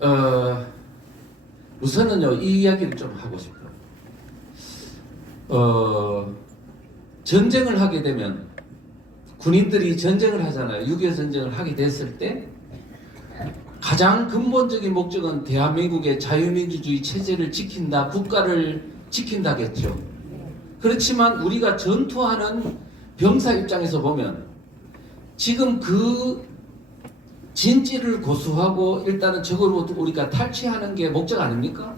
어, 우선은요 이 이야기를 좀 하고 싶어요. 어, 전쟁을 하게 되면 군인들이 전쟁을 하잖아요. 6.25 전쟁을 하게 됐을 때 가장 근본적인 목적은 대한민국의 자유민주주의 체제를 지킨다, 국가를 지킨다겠죠. 그렇지만 우리가 전투하는 병사 입장에서 보면 지금 그 진지를 고수하고 일단은 적으로 우리가 탈취하는 게 목적 아닙니까?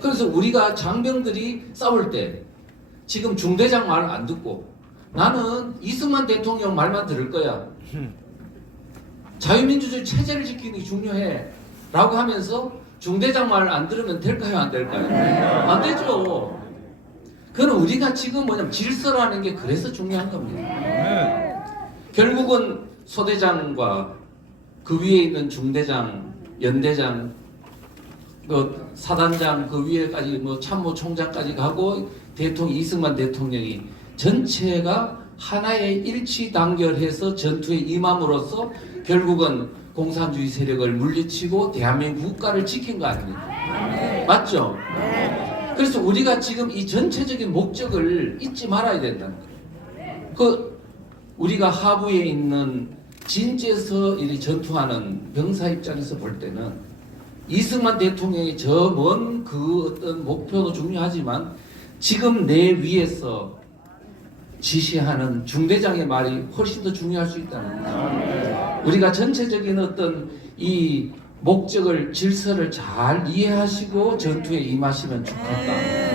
그래서 우리가 장병들이 싸울 때 지금 중대장 말 안 듣고 나는 이승만 대통령 말만 들을 거야. 자유민주주의 체제를 지키는 게 중요해. 라고 하면서 중대장 말 안 들으면 될까요? 안 될까요? 안 되죠. 그건 우리가 지금 뭐냐면 질서라는 게 그래서 중요한 겁니다. 결국은 소대장과 그 위에 있는 중대장, 연대장, 그 사단장 그 위에까지 뭐 참모 총장까지 가고 대통령 이승만 대통령이 전체가 하나의 일치 단결해서 전투에 임함으로써 결국은 공산주의 세력을 물리치고 대한민국 국가를 지킨 거 아닙니까? 맞죠? 그래서 우리가 지금 이 전체적인 목적을 잊지 말아야 된다는 거예요. 그 우리가 하부에 있는 진지에서 이 전투하는 병사 입장에서 볼 때는 이승만 대통령의 저먼 그 어떤 목표도 중요하지만 지금 내 위에서 지시하는 중대장의 말이 훨씬 더 중요할 수 있다는 거죠. 우리가 전체적인 어떤 이 목적을 질서를 잘 이해하시고 전투에 임하시면 좋겠다.